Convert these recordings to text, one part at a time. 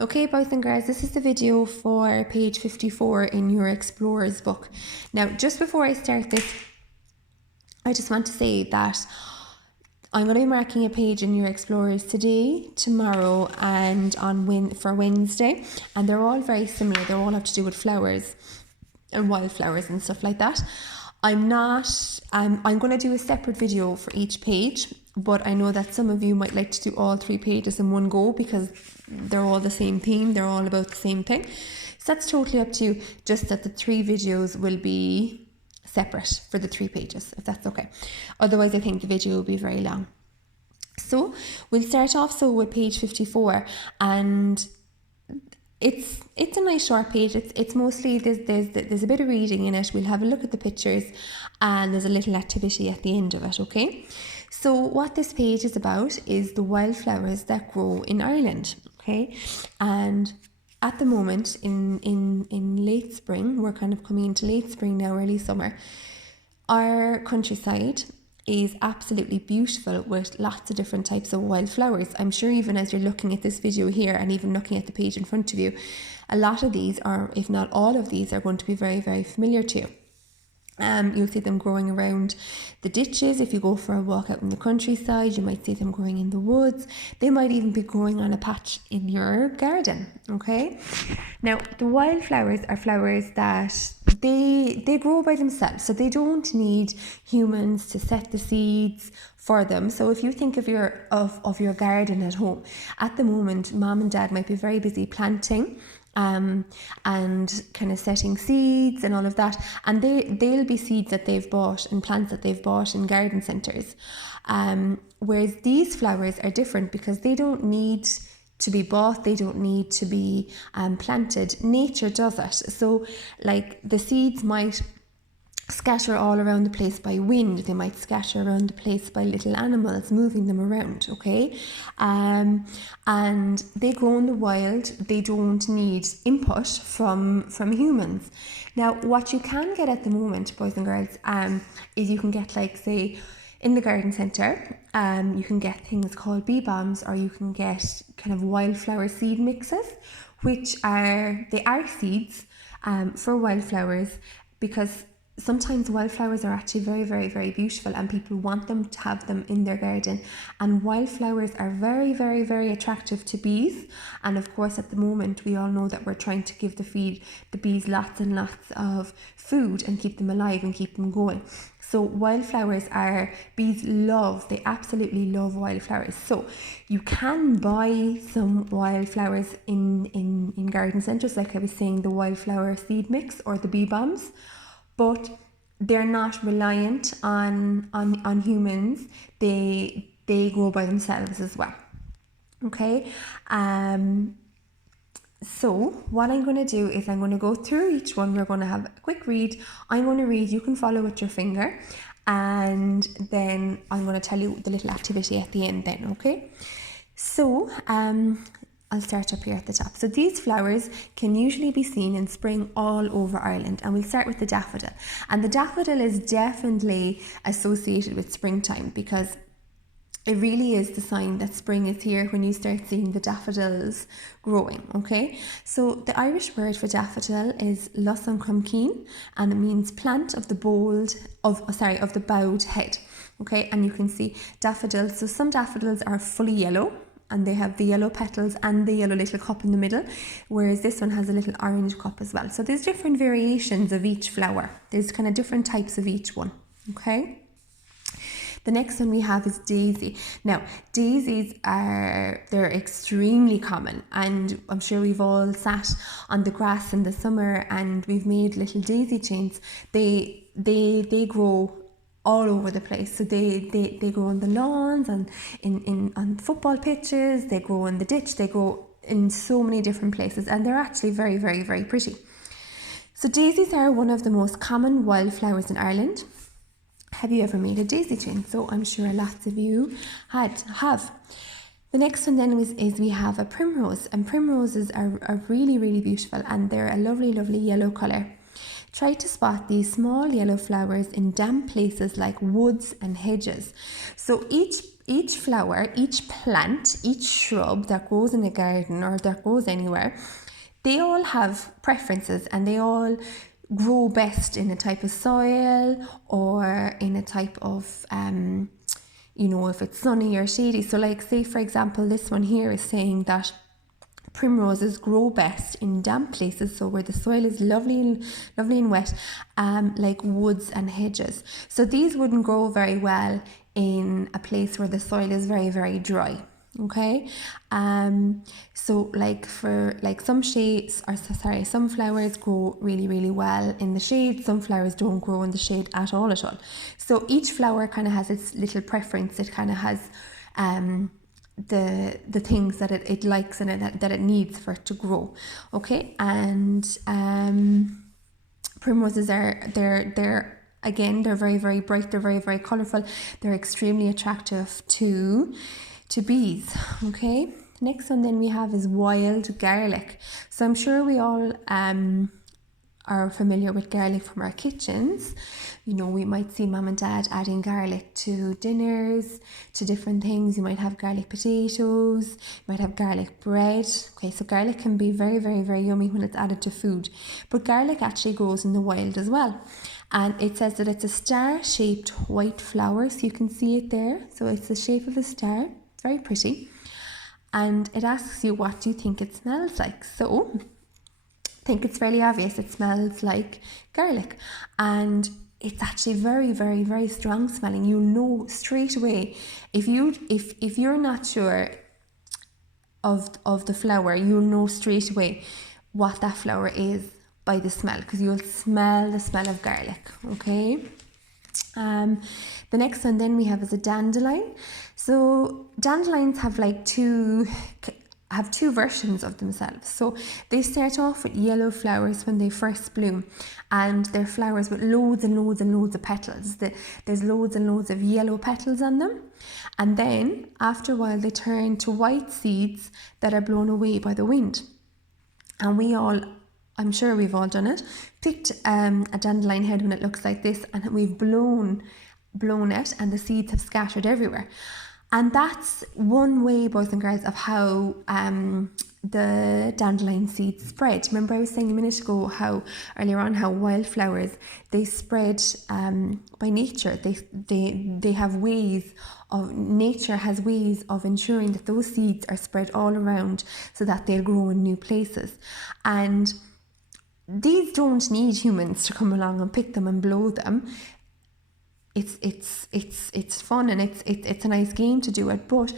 Okay, boys and girls, this is the video for page 54 in your Explorer's book. Now, just before I start this, I just want to say that I'm going to be marking a page in your Explorers today, tomorrow, and for Wednesday, and they're all very similar. They all have to do with flowers and wildflowers and stuff like that. I'm going to do a separate video for each page, but I know that some of you might like to do all 3 pages in one go because they're all the same theme, they're all about the same thing. So that's totally up to you, just that the 3 videos will be separate for the 3 pages, if that's okay. Otherwise, I think the video will be very long. So we'll start off with page 54, and it's a nice short page. It's mostly there's a bit of reading in it. We'll have a look at the pictures, and there's a little activity at the end of it. Okay, so what this page is about is the wildflowers that grow in Ireland. Okay, and at the moment in late spring, we're kind of coming into late spring now, early summer. Our countryside is absolutely beautiful with lots of different types of wildflowers. I'm sure even as you're looking at this video here and even looking at the page in front of you, a lot of these are, if not all of these, are going to be very, very familiar to you. You'll see them growing around the ditches. If you go for a walk out in the countryside, you might see them growing in the woods. They might even be growing on a patch in your garden. Okay, now the wildflowers are flowers that they grow by themselves, so they don't need humans to set the seeds for them. So if you think of your garden at home at the moment, mom and dad might be very busy planting and kind of setting seeds and all of that, and they'll be seeds that they've bought and plants that they've bought in garden centres, whereas these flowers are different because they don't need to be bought, they don't need to be planted. Nature does it. So like the seeds might scatter all around the place by wind, they might scatter around the place by little animals moving them around. Okay, and they grow in the wild. They don't need input from humans. Now what you can get at the moment, boys and girls, is you can get, like, say in the garden centre, you can get things called bee bombs, or you can get kind of wildflower seed mixes, which are seeds for wildflowers, because sometimes wildflowers are actually very, very, very beautiful and people want them to have them in their garden. And wildflowers are very, very, very attractive to bees. And of course, at the moment, we all know that we're trying to give the bees lots and lots of food and keep them alive and keep them going. So wildflowers bees love, they absolutely love wildflowers. So you can buy some wildflowers in garden centres, like I was saying, the wildflower seed mix or the bee bombs, but they're not reliant on humans. They grow by themselves as well. Okay, so what I'm going to do is I'm going to go through each one. We're going to have a quick read. I'm going to read, you can follow with your finger, and then I'm going to tell you the little activity at the end then. Okay, so I'll start up here at the top. So these flowers can usually be seen in spring all over Ireland, and we'll start with the daffodil. And the daffodil is definitely associated with springtime because it really is the sign that spring is here when you start seeing the daffodils growing. Okay, so the Irish word for daffodil is Lussan Crumkeen, and it means plant of the bowed head. Okay, and you can see daffodils. So some daffodils are fully yellow, and they have the yellow petals and the yellow little cup in the middle, whereas this one has a little orange cup as well. So there's different variations of each flower. There's kind of different types of each one. Okay. The next one we have is daisy. Now, daisies they're extremely common, and I'm sure we've all sat on the grass in the summer and we've made little daisy chains. They grow all over the place. So they grow on the lawns and on football pitches, they grow in the ditch, they grow in so many different places, and they're actually very, very, very pretty. So daisies are one of the most common wildflowers in Ireland. Have you ever made a daisy chain? So I'm sure lots of you have. The next one then is we have a primrose, and primroses are really, really beautiful, and they're a lovely, lovely yellow colour. Try to spot these small yellow flowers in damp places like woods and hedges. So each each flower, each plant, each shrub that grows in a garden or that grows anywhere, they all have preferences and they all grow best in a type of soil or in a type of, if it's sunny or shady. So like say for example, this one here is saying that primroses grow best in damp places, so where the soil is lovely and wet, like woods and hedges. So these wouldn't grow very well in a place where the soil is very, very dry. Okay, so like for like some flowers grow really, really well in the shade. Some flowers don't grow in the shade at all. So each flower kind of has its little preference. It kind of has the things that it likes and that it needs for it to grow. Okay, and primroses they're again, they're very, very bright, they're very, very colorful, they're extremely attractive to bees. Okay, next one then we have is wild garlic. So I'm sure we all are familiar with garlic from our kitchens. We might see mom and dad adding garlic to dinners, to different things. You might have garlic potatoes, you might have garlic bread. Okay, so garlic can be very, very, very yummy when it's added to food. But garlic actually grows in the wild as well. And it says that it's a star-shaped white flower. So you can see it there. So it's the shape of a star, very pretty. And it asks you, what do you think it smells like? So I think it's fairly obvious it smells like garlic. And it's actually very, very, very strong smelling. You'll know straight away. If you're not sure of the flower, you'll know straight away what that flower is by the smell, because you'll smell the smell of garlic. Okay. The next one then we have is a dandelion. So dandelions have two versions of themselves. So they start off with yellow flowers when they first bloom, and they're flowers with loads and loads and loads of petals. There's loads and loads of yellow petals on them, and then after a while they turn to white seeds that are blown away by the wind. And I'm sure we've all done it, picked a dandelion head when it looks like this, and we've blown it, and the seeds have scattered everywhere. And that's one way, boys and girls, of how the dandelion seeds spread. Remember I was saying a minute ago earlier on how wildflowers, they spread by nature. They have ways of, nature has ways of ensuring that those seeds are spread all around so that they'll grow in new places. And these don't need humans to come along and pick them and blow them. It's fun and it's a nice game to do it, but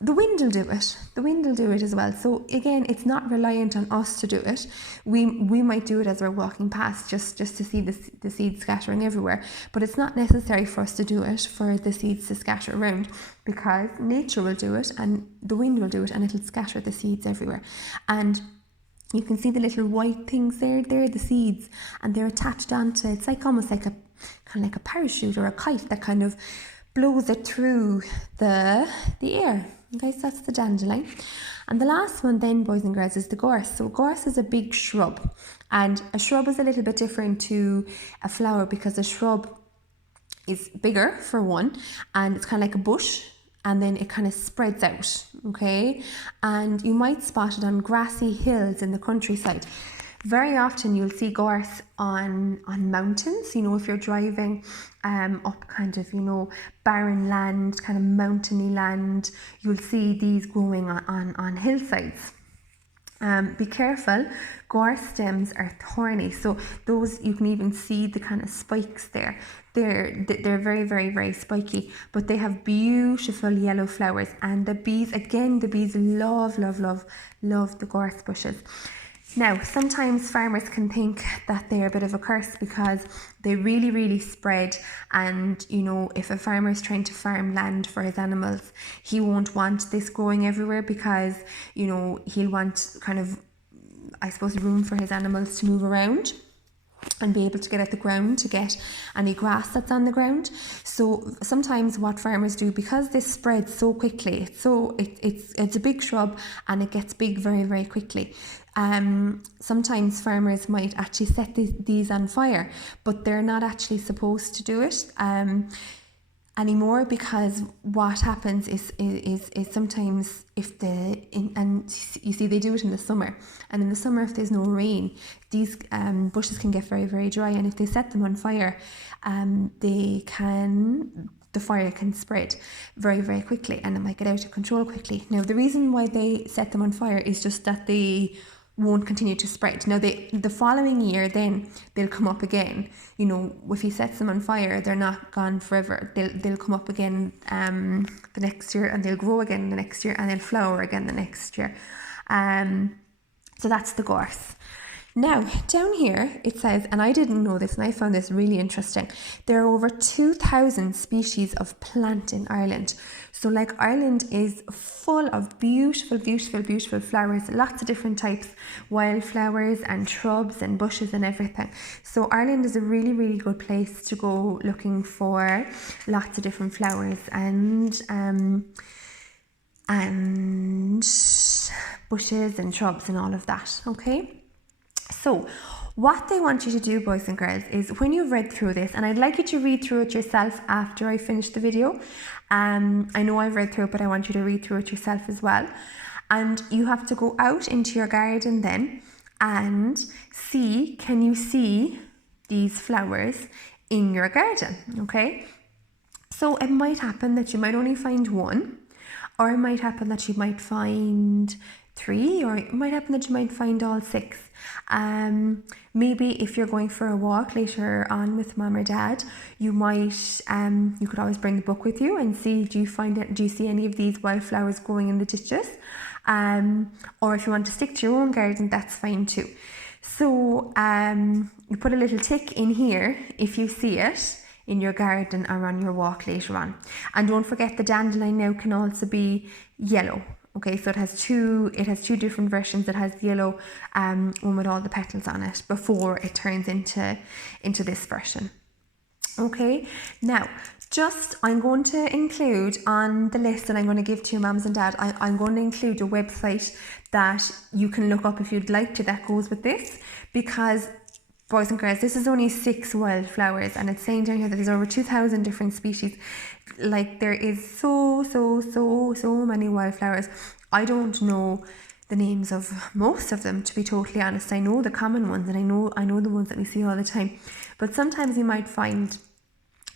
the wind will do it. The wind will do it as well. So again, it's not reliant on us to do it. We might do it as we're walking past, just to see the seeds scattering everywhere, but it's not necessary for us to do it for the seeds to scatter around, because nature will do it and the wind will do it, and it'll scatter the seeds everywhere. And you can see the little white things there, they're the seeds, and they're attached onto, it's like almost like a kind of like a parachute or a kite that kind of blows it through the air. Okay, so that's the dandelion. And the last one then, boys and girls, is the gorse. So gorse is a big shrub, and a shrub is a little bit different to a flower, because a shrub is bigger for one, and it's kind of like a bush, and then it kind of spreads out. Okay, and you might spot it on grassy hills in the countryside. Very often you'll see gorse on mountains. If you're driving up kind of, barren land, kind of mountainy land, you'll see these growing on hillsides. Be careful, gorse stems are thorny, so those, you can even see the kind of spikes there. They're very, very, very spiky, but they have beautiful yellow flowers, and the bees love the gorse bushes. Now, sometimes farmers can think that they're a bit of a curse because they really, really spread, and if a farmer is trying to farm land for his animals, he won't want this growing everywhere, because he'll want kind of, I suppose, room for his animals to move around and be able to get at the ground to get any grass that's on the ground. So sometimes what farmers do, because this spreads so quickly, it's a big shrub and it gets big very, very quickly. Sometimes farmers might actually set these on fire, but they're not actually supposed to do it. anymore, because what happens is sometimes if and you see they do it in the summer, and in the summer if there's no rain, these bushes can get very, very dry, and if they set them on fire, the fire can spread very, very quickly, and it might get out of control quickly. Now, the reason why they set them on fire is just that they won't continue to spread. Now, the following year, then they'll come up again. You know, if he sets them on fire, they're not gone forever. They'll come up again the next year, and they'll grow again the next year, and they'll flower again the next year. So that's the gorse. Now, down here it says, and I didn't know this, and I found this really interesting, there are over 2,000 species of plant in Ireland. So like, Ireland is full of beautiful, beautiful, beautiful flowers, lots of different types, wildflowers and shrubs and bushes and everything. So Ireland is a really, really good place to go looking for lots of different flowers and bushes and shrubs and all of that, okay? So what they want you to do, boys and girls, is when you've read through this, and I'd like you to read through it yourself after I finish the video. I know I've read through it, but I want you to read through it yourself as well. And you have to go out into your garden then and see, can you see these flowers in your garden, okay? So it might happen that you might only find one, or it might happen that you might find 3, or it might happen that you might find all 6. Maybe if you're going for a walk later on with mom or dad, you might you could always bring the book with you and see, do you see any of these wildflowers growing in the ditches, or if you want to stick to your own garden, that's fine too. So you put a little tick in here if you see it in your garden or on your walk later on. And don't forget, the dandelion now can also be yellow. Okay, so it has two different versions. It has the yellow one with all the petals on it before it turns into this version. Okay, now I'm going to include on the list that I'm going to give to your mums and dad, I'm going to include a website that you can look up if you'd like to, that goes with this, because boys and girls, this is only 6 wildflowers, and it's saying down here that there's over 2,000 different species. Like, there is so many wildflowers. I don't know the names of most of them, to be totally honest. I know the common ones, and I know the ones that we see all the time, but sometimes you might find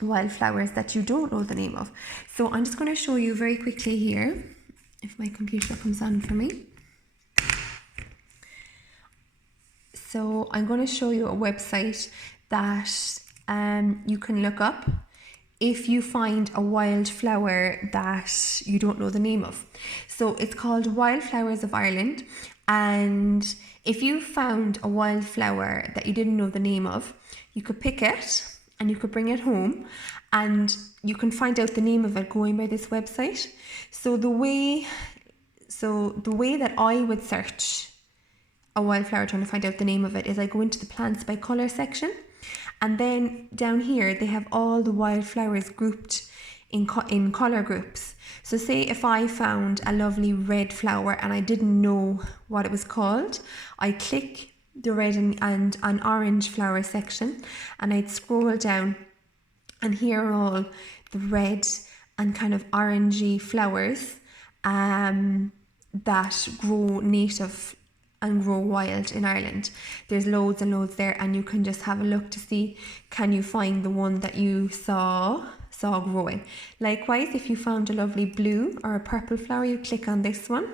wildflowers that you don't know the name of. So I'm just going to show you very quickly here, if my computer comes on for me. So I'm going to show you a website that you can look up if you find a wildflower that you don't know the name of. So it's called Wildflowers of Ireland, and if you found a wildflower that you didn't know the name of, you could pick it and you could bring it home, and you can find out the name of it going by this website. So the way that I would search a wildflower trying to find out the name of it is I go into the plants by colour section, and then down here they have all the wildflowers grouped in colour groups. So say if I found a lovely red flower and I didn't know what it was called, I click the red and an orange flower section, and I'd scroll down, and here are all the red and kind of orangey flowers that grow native and grow wild in Ireland. There's loads and loads there, and you can just have a look to see, can you find the one that you saw growing. Likewise, if you found a lovely blue or a purple flower, you click on this one,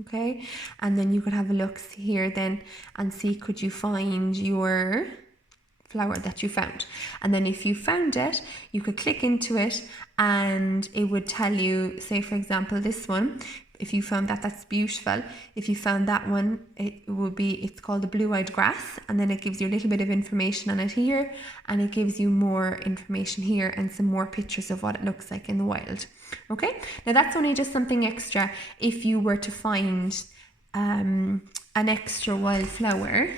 okay, and then you could have a look here then and see, could you find your flower that you found. And then if you found it, you could click into it and it would tell you, say for example this one, if you found that, that's beautiful. If you found that one, it's called the blue-eyed grass, and then it gives you a little bit of information on it here, and it gives you more information here and some more pictures of what it looks like in the wild. Okay, now that's only just something extra if you were to find an extra wildflower,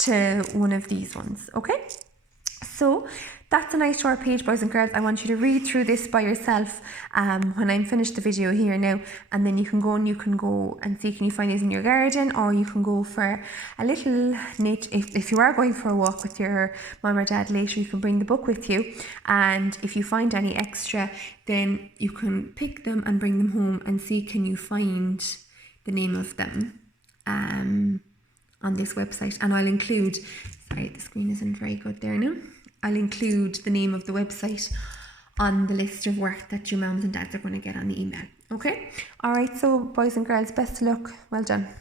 to one of these ones. Okay, so that's a nice short page, boys and girls. I want you to read through this by yourself when I'm finished the video here now, and then you can go and see, can you find these in your garden, or you can go for a little nature. If you are going for a walk with your mum or dad later, you can bring the book with you, and if you find any extra, then you can pick them and bring them home and see, can you find the name of them on this website. And I'll include, sorry, the screen isn't very good there now. I'll include the name of the website on the list of work that your mums and dads are going to get on the email. Okay? All right, so boys and girls, best of luck. Well done.